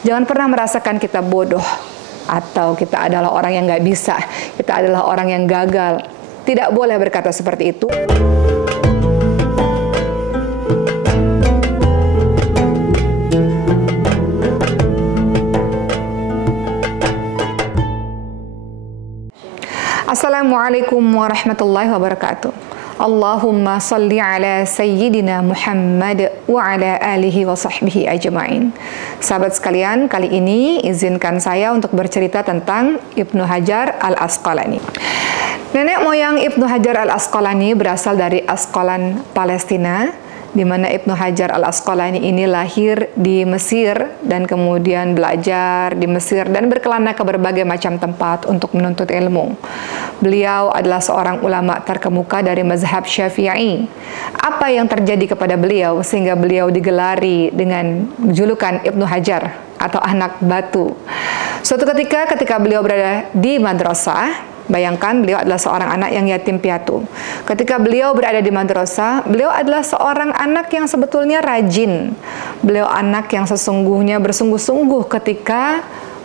Jangan pernah merasakan kita bodoh atau kita adalah orang yang nggak bisa, kita adalah orang yang gagal. Tidak boleh berkata seperti itu. Assalamualaikum warahmatullahi wabarakatuh. Allahumma salli ala sayyidina Muhammad wa ala alihi wa sahbihi ajma'in. Sahabat sekalian, kali ini izinkan saya untuk bercerita tentang Ibnu Hajar al-Asqalani. Nenek moyang Ibnu Hajar al-Asqalani berasal dari Asqalan, Palestina, di mana Ibnu Hajar al-Asqalani ini lahir di Mesir dan kemudian belajar di Mesir dan berkelana ke berbagai macam tempat untuk menuntut ilmu. Beliau adalah seorang ulama terkemuka dari mazhab Syafi'i. Apa yang terjadi kepada beliau sehingga beliau digelari dengan julukan Ibnu Hajar atau anak batu? Suatu ketika beliau berada di madrasah, bayangkan beliau adalah seorang anak yang yatim piatu. Ketika beliau berada di madrasah, beliau adalah seorang anak yang sebetulnya rajin. Beliau anak yang sesungguhnya bersungguh-sungguh ketika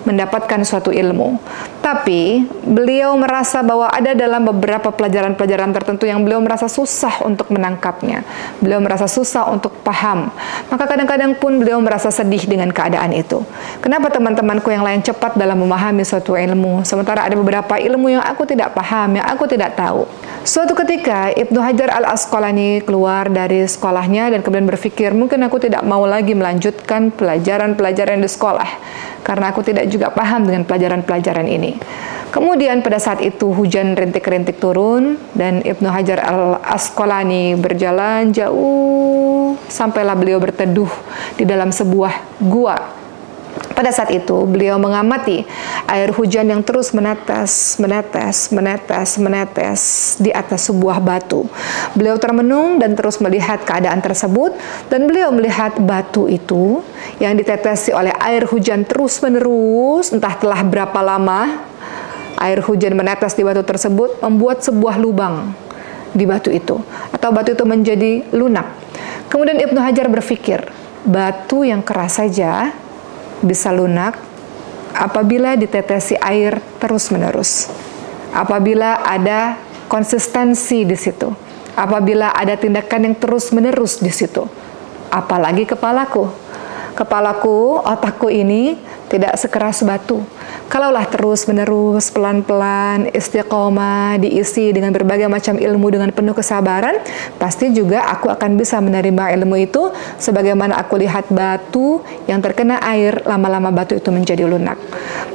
mendapatkan suatu ilmu. Tapi beliau merasa bahwa ada dalam beberapa pelajaran-pelajaran tertentu yang beliau merasa susah untuk menangkapnya. Beliau merasa susah untuk paham. Maka kadang-kadang pun beliau merasa sedih dengan keadaan itu. Kenapa teman-temanku yang lain cepat dalam memahami suatu ilmu, sementara ada beberapa ilmu yang aku tidak paham, yang aku tidak tahu. Suatu ketika Ibnu Hajar al-Asqalani keluar dari sekolahnya dan kemudian berpikir, mungkin aku tidak mau lagi melanjutkan pelajaran-pelajaran di sekolah karena aku tidak juga paham dengan pelajaran-pelajaran ini. Kemudian pada saat itu hujan rintik-rintik turun dan Ibnu Hajar al-Asqalani berjalan jauh sampailah beliau berteduh di dalam sebuah gua. Pada saat itu beliau mengamati air hujan yang terus menetes di atas sebuah batu. Beliau termenung dan terus melihat keadaan tersebut, dan beliau melihat batu itu yang ditetesi oleh air hujan terus-menerus, entah telah berapa lama air hujan menetes di batu tersebut membuat sebuah lubang di batu itu, atau batu itu menjadi lunak. Kemudian Ibnu Hajar berpikir, batu yang keras saja bisa lunak apabila ditetesi air terus-menerus, apabila ada konsistensi di situ, apabila ada tindakan yang terus-menerus di situ. Apalagi kepalaku, otakku ini tidak sekeras batu. Kalaulah terus-menerus, pelan-pelan, istiqomah, diisi dengan berbagai macam ilmu dengan penuh kesabaran, pasti juga aku akan bisa menerima ilmu itu sebagaimana aku lihat batu yang terkena air, lama-lama batu itu menjadi lunak.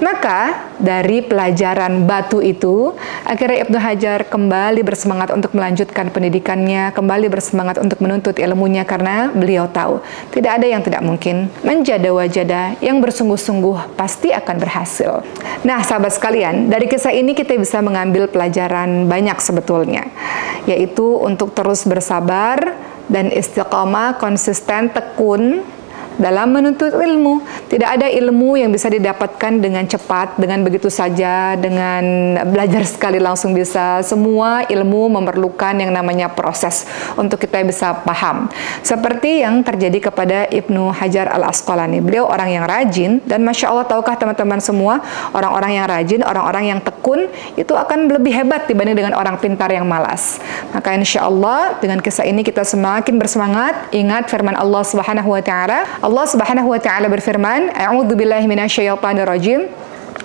Maka dari pelajaran batu itu, akhirnya Ibnu Hajar kembali bersemangat untuk melanjutkan pendidikannya, kembali bersemangat untuk menuntut ilmunya, karena beliau tahu tidak ada yang tidak mungkin. Menjada wajada, yang bersungguh-sungguh pasti akan berhasil. Nah, sahabat sekalian, dari kisah ini kita bisa mengambil pelajaran banyak sebetulnya, yaitu untuk terus bersabar dan istiqamah, konsisten, tekun dalam menuntut ilmu. Tidak ada ilmu yang bisa didapatkan dengan cepat, dengan begitu saja, dengan belajar sekali langsung bisa. Semua ilmu memerlukan yang namanya proses untuk kita bisa paham. Seperti yang terjadi kepada Ibnu Hajar al-Asqalani. Beliau orang yang rajin, dan Masya Allah, tahukah teman-teman semua, orang-orang yang rajin, orang-orang yang tekun, itu akan lebih hebat dibanding dengan orang pintar yang malas. Maka insya Allah, dengan kisah ini kita semakin bersemangat. Ingat firman Allah Subhanahu wa Ta'ala. Allah Subhanahu wa Ta'ala berfirman, A'udzu billahi minasyaitonir rajim.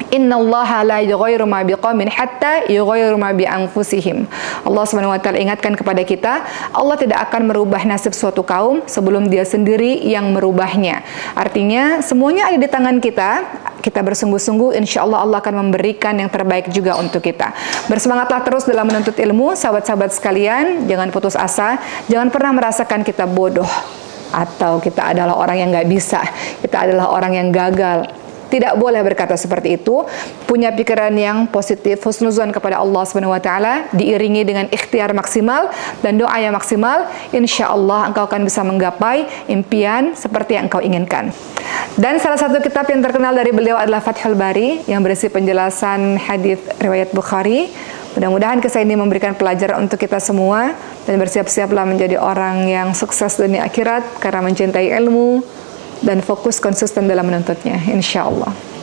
Innallaha la yughayyiru ma biqaumin hatta yughayyiru ma bi anfusihim. Allah Subhanahu wa Ta'ala ingatkan kepada kita, Allah tidak akan merubah nasib suatu kaum sebelum dia sendiri yang merubahnya. Artinya semuanya ada di tangan kita. Kita bersungguh-sungguh, insya Allah Allah akan memberikan yang terbaik juga untuk kita. Bersemangatlah terus dalam menuntut ilmu, sahabat-sahabat sekalian. Jangan putus asa, jangan pernah merasakan kita bodoh atau kita adalah orang yang nggak bisa, kita adalah orang yang gagal. Tidak boleh berkata seperti itu. Punya pikiran yang positif, husnuzon kepada Allah Subhanahu wa Ta'ala, diiringi dengan ikhtiar maksimal dan doa yang maksimal. Insya Allah engkau akan bisa menggapai impian seperti yang engkau inginkan. Dan salah satu kitab yang terkenal dari beliau adalah Fathul Bari, yang berisi penjelasan hadis riwayat Bukhari. Mudah-mudahan kisah ini memberikan pelajaran untuk kita semua, dan bersiap-siaplah menjadi orang yang sukses dunia akhirat karena mencintai ilmu, dan fokus konsisten dalam menuntutnya, insya Allah.